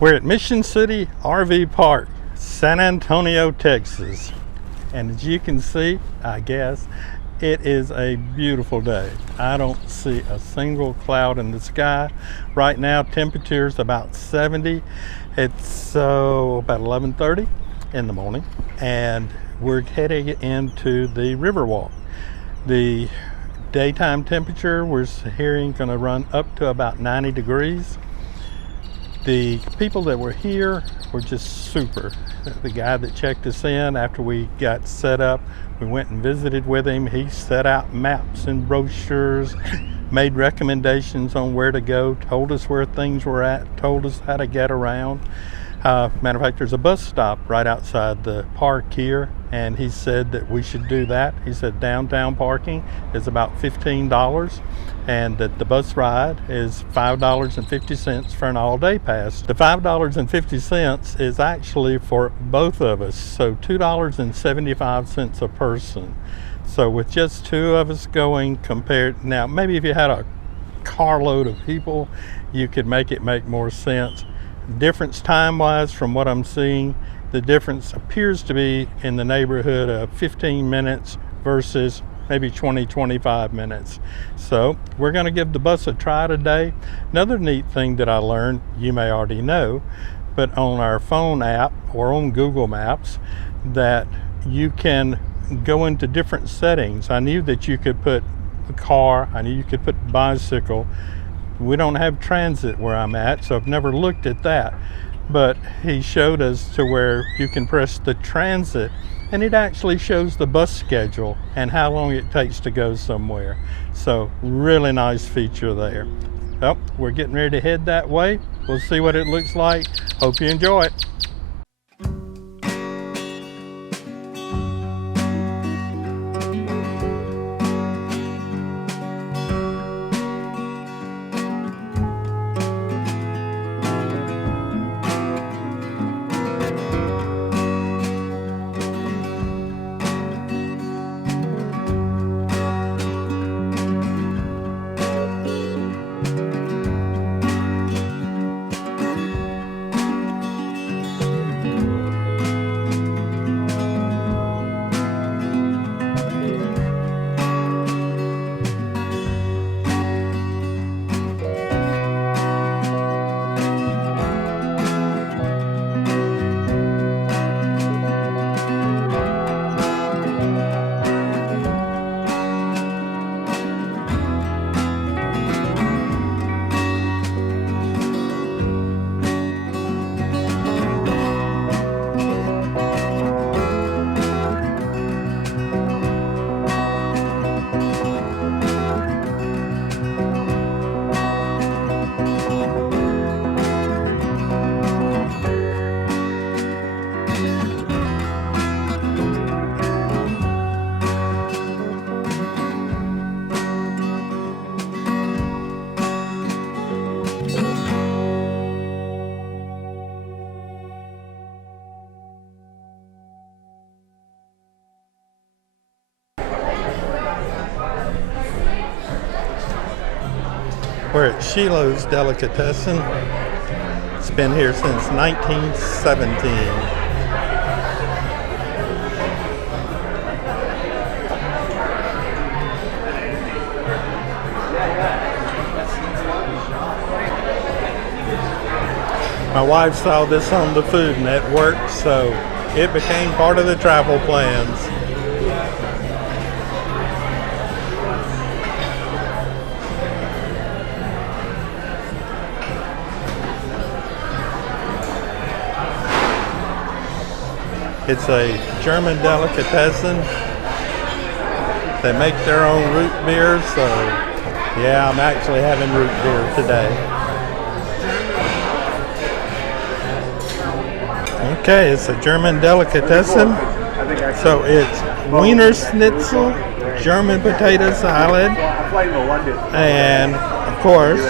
We're at Mission City RV Park, San Antonio, Texas. And as you can see, I guess, it is a beautiful day. I don't see a single cloud in the sky. Right now, temperature is about 70. It's about 11:30 in the morning, and we're heading into the Riverwalk. The daytime temperature we're hearing going to run up to about 90 degrees. The people that were here were just super. The guy that checked us in after we got set up, we went and visited with him. He set out maps and brochures, made recommendations on where to go, told us where things were at, told us how to get around. Matter of fact, there's a bus stop right outside the park here, and he said that we should do that. He said downtown parking is about $15, and that the bus ride is $5.50 for an all-day pass. The $5.50 is actually for both of us, so $2.75 a person. So with just two of us going, compared, now maybe if you had a carload of people, you could make it make more sense. Difference time-wise, from what I'm seeing, the difference appears to be in the neighborhood of 15 minutes versus maybe 20-25 minutes. So we're going to give the bus a try today. Another neat thing that I learned, you may already know, but on our phone app or on Google Maps, that you can go into different settings. I knew that you could put a car, I knew you could put bicycle. We don't have transit where I'm at, so I've never looked at that. But he showed us to where you can press the transit, and it actually shows the bus schedule and how long it takes to go somewhere. So really nice feature there. Well, we're getting ready to head that way. We'll see what it looks like. Hope you enjoy it. We're at Shiloh's Delicatessen. It's been here since 1917. My wife saw this on the Food Network, so it became part of the travel plans. It's a German delicatessen. They make their own root beer, so yeah, I'm actually having root beer today. Okay, it's a German delicatessen. So it's Wiener Schnitzel, German potato salad, and of course,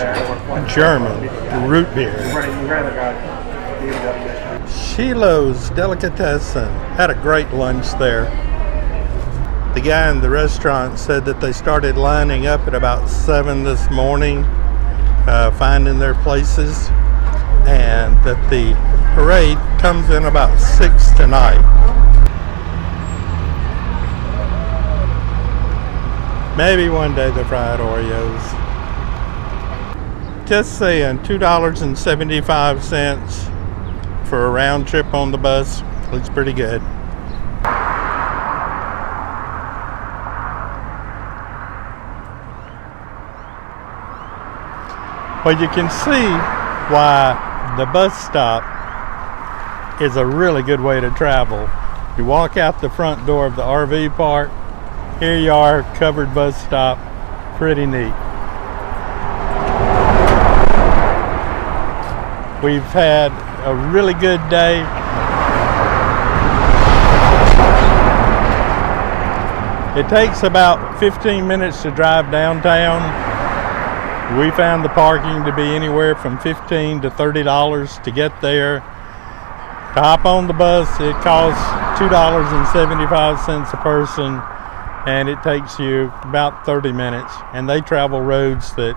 German root beer. Shiloh's Delicatessen. Had a great lunch there. The guy in the restaurant said that they started lining up at about 7 this morning, finding their places. and that the parade comes in about 6 tonight. Maybe one day the fried Oreos. Just saying, $2.75 for a round trip on the bus. Looks pretty good. Well, you can see why the bus stop is a really good way to travel. You walk out the front door of the RV park, here you are, covered bus stop, pretty neat. We've had a really good day. It takes about 15 minutes to drive downtown. We found the parking to be anywhere from $15 to $30 to get there. To hop on the bus, it costs $2.75 a person, and it takes you about 30 minutes. And they travel roads that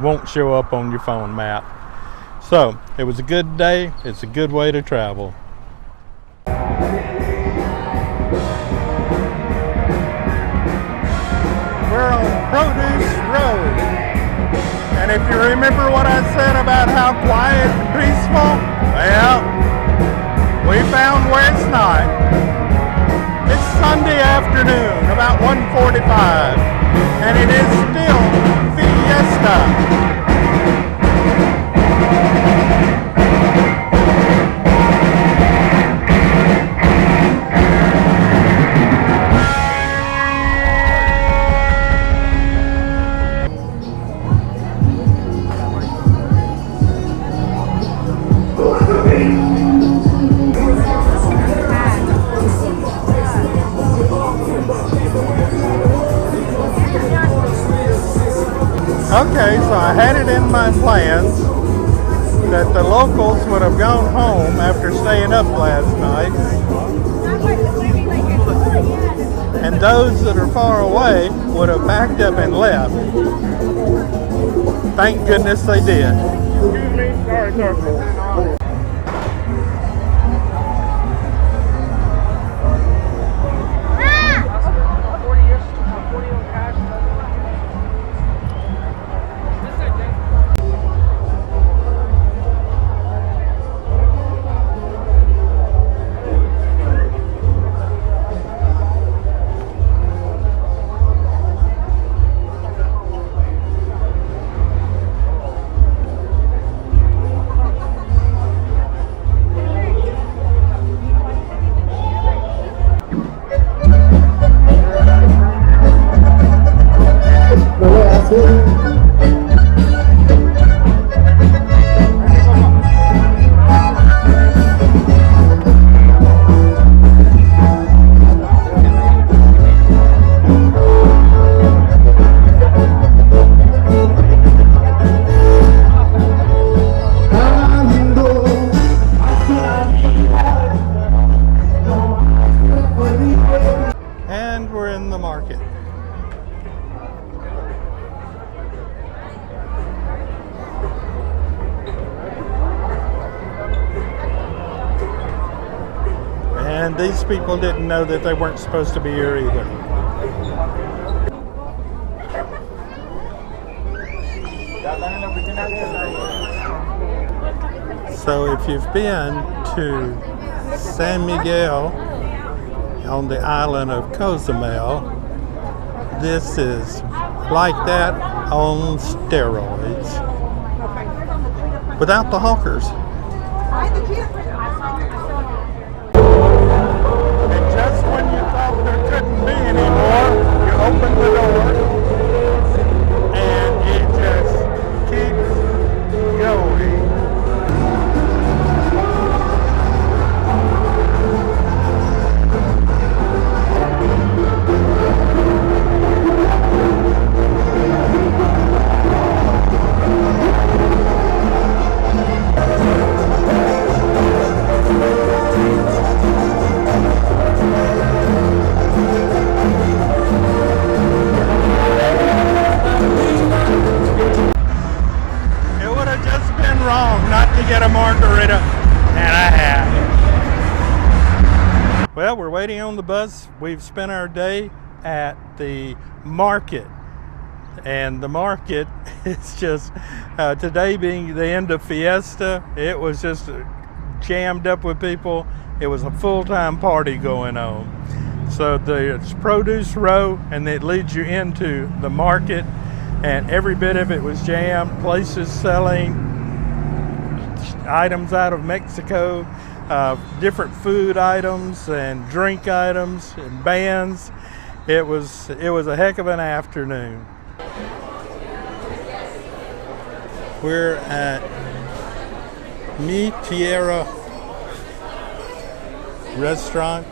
won't show up on your phone map. So, it was a good day. It's a good way to travel. We're on Produce Road. And if you remember what I said about how quiet and peaceful, well, we found where it's not. It's Sunday afternoon, about 1:45, and it is still Fiesta. Okay, so I had it in my plans that the locals would have gone home after staying up last night, and those that are far away would have packed up and left. Thank goodness they did. Excuse me, sorry, sir. And we're in the market. And these people didn't know that they weren't supposed to be here either. So if you've been to San Miguel on the island of Cozumel, this is like that on steroids, without the hawkers. And just when you thought there couldn't be any more, you open the door and it just keeps going. get a margarita and a hat. Well, we're waiting on the bus. We've spent our day at the market. And the market is just, today being the end of Fiesta, it was just jammed up with people. It was a full-time party going on. So there's produce row, and it leads you into the market, and every bit of it was jammed. Places selling items out of Mexico, different food items and drink items and bands. It was a heck of an afternoon. We're at Mi Tierra restaurant.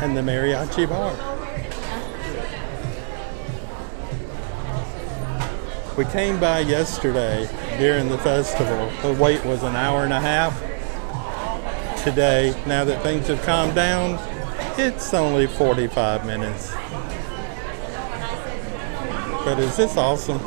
And the mariachi bar. We came by yesterday during the festival. The wait was an hour and a half. Today, now that things have calmed down, it's only 45 minutes. But is this awesome?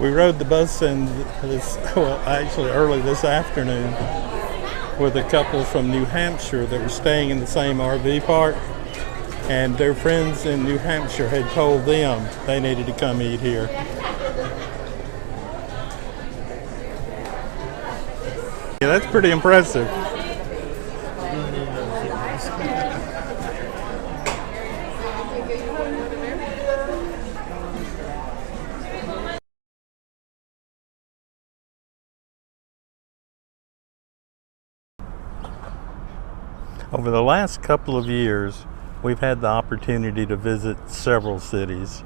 We rode the bus in actually early this afternoon with a couple from New Hampshire that were staying in the same RV park, and their friends in New Hampshire had told them they needed to come eat here. Yeah, that's pretty impressive. Over the last couple of years, we've had the opportunity to visit several cities,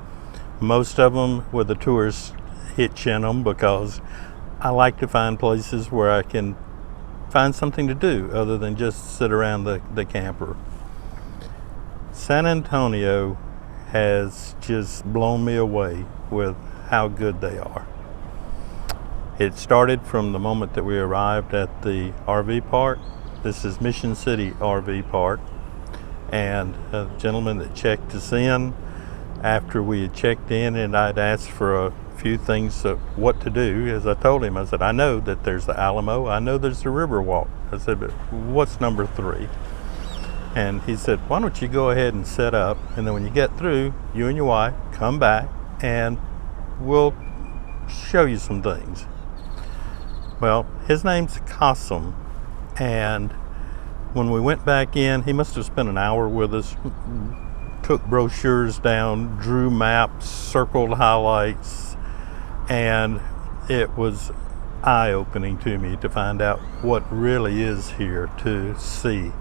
most of them with a tourist hitch in them, because I like to find places where I can find something to do other than just sit around the camper. San Antonio has just blown me away with how good they are. It started from the moment that we arrived at the RV park. This is Mission City RV Park, and a gentleman that checked us in after we had checked in, and I'd asked for a few things of what to do. As I told him, I said, I know that there's the Alamo, I know there's the Riverwalk. I said, but what's number 3? And he said, why don't you go ahead and set up, and then when you get through, you and your wife come back and we'll show you some things. Well, his name's Qasim. And when we went back in, he must have spent an hour with us, took brochures down, drew maps, circled highlights, and it was eye-opening to me to find out what really is here to see.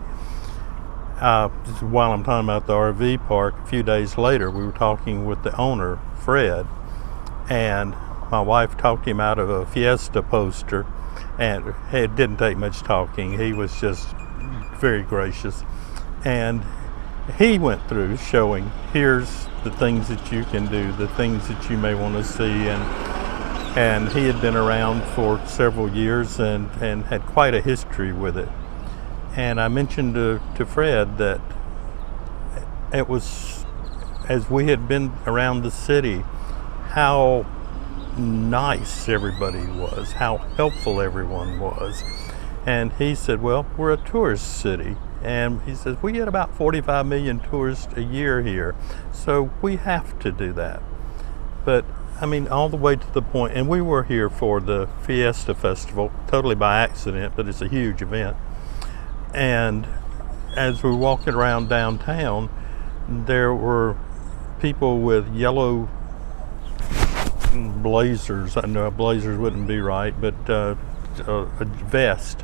While I'm talking about the RV park, a few days later, we were talking with the owner, Fred, and my wife talked him out of a Fiesta poster. And it didn't take much talking. He was just very gracious. And he went through showing, here's the things that you can do, the things that you may want to see. And he had been around for several years and had quite a history with it. And I mentioned to Fred that it was, as we had been around the city, how nice everybody was, how helpful everyone was. And he said, well, we're a tourist city, and he says we get about 45 million tourists a year here, so we have to do that. But I mean, all the way to the point, and we were here for the Fiesta Festival, totally by accident, but it's a huge event. And as we were walking around downtown, there were people with yellow blazers. I know blazers wouldn't be right, but a vest.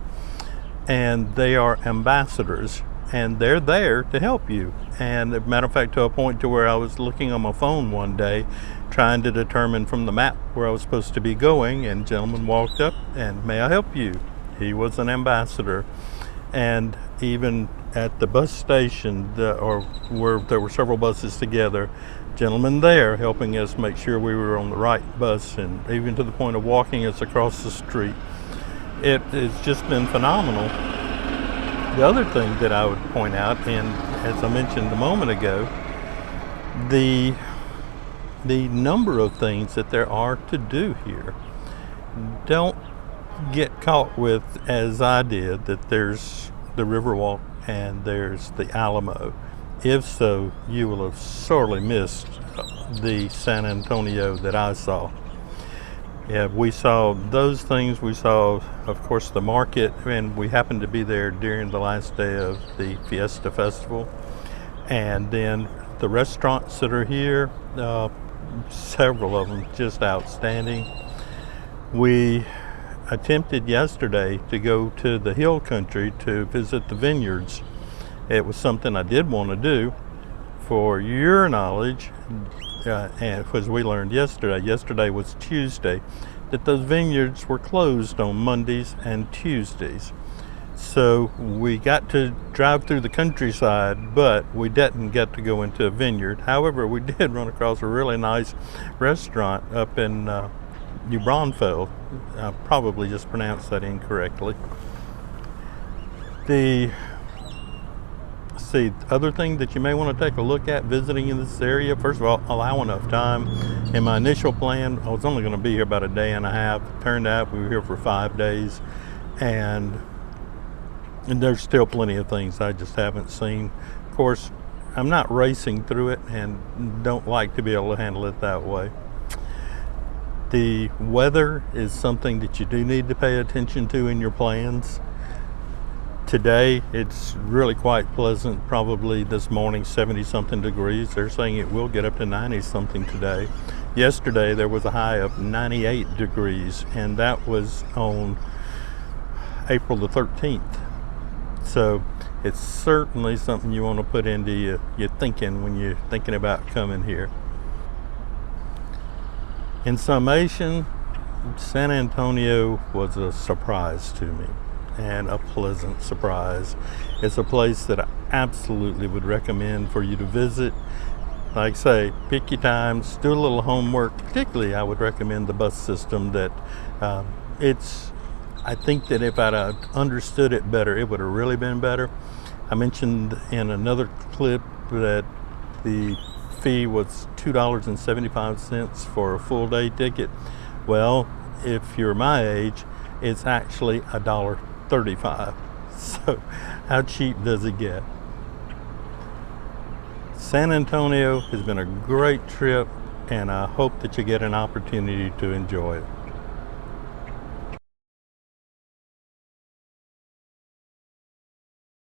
And they are ambassadors, and they're there to help you. And as a matter of fact, to a point to where I was looking on my phone one day, trying to determine from the map where I was supposed to be going, and a gentleman walked up and, "May I help you?" He was an ambassador. And even at the bus station, or where there were several buses together, gentlemen there helping us make sure we were on the right bus, and even to the point of walking us across the street. It has just been phenomenal. The other thing that I would point out, and as I mentioned a moment ago, the number of things that there are to do here. Don't get caught with, as I did, that there's the Riverwalk and there's the Alamo. If so, you will have sorely missed the San Antonio that I saw. Yeah, we saw those things. We saw, of course, the market, and we happened to be there during the last day of the Fiesta Festival. And then the restaurants that are here, several of them just outstanding. We attempted yesterday to go to the hill country to visit the vineyards. It was something I did want to do. For your knowledge, and as we learned yesterday was Tuesday, that those vineyards were closed on Mondays and Tuesdays. So we got to drive through the countryside, but we didn't get to go into a vineyard. However, we did run across a really nice restaurant up in New Braunfels. I probably just pronounced that incorrectly. The other thing that you may want to take a look at visiting in this area, first of all, allow enough time. In my initial plan, I was only going to be here about a day and a half. Turned out we were here for 5 days, and there's still plenty of things I just haven't seen. Of course, I'm not racing through it and don't like to be able to handle it that way. The weather is something that you do need to pay attention to in your plans. Today, it's really quite pleasant. Probably this morning, 70-something degrees. They're saying it will get up to 90-something today. Yesterday, there was a high of 98 degrees, and that was on April the 13th. So it's certainly something you want to put into your thinking when you're thinking about coming here. In summation, San Antonio was a surprise to me, and a pleasant surprise. It's a place that I absolutely would recommend for you to visit. Like I say, pick your times, do a little homework. Particularly, I would recommend the bus system. That I think that if I'd understood it better, it would have really been better. I mentioned in another clip that the fee was $2.75 for a full day ticket. Well, if you're my age, it's actually $1.35. So how cheap does it get? San Antonio has been a great trip, and I hope that you get an opportunity to enjoy it.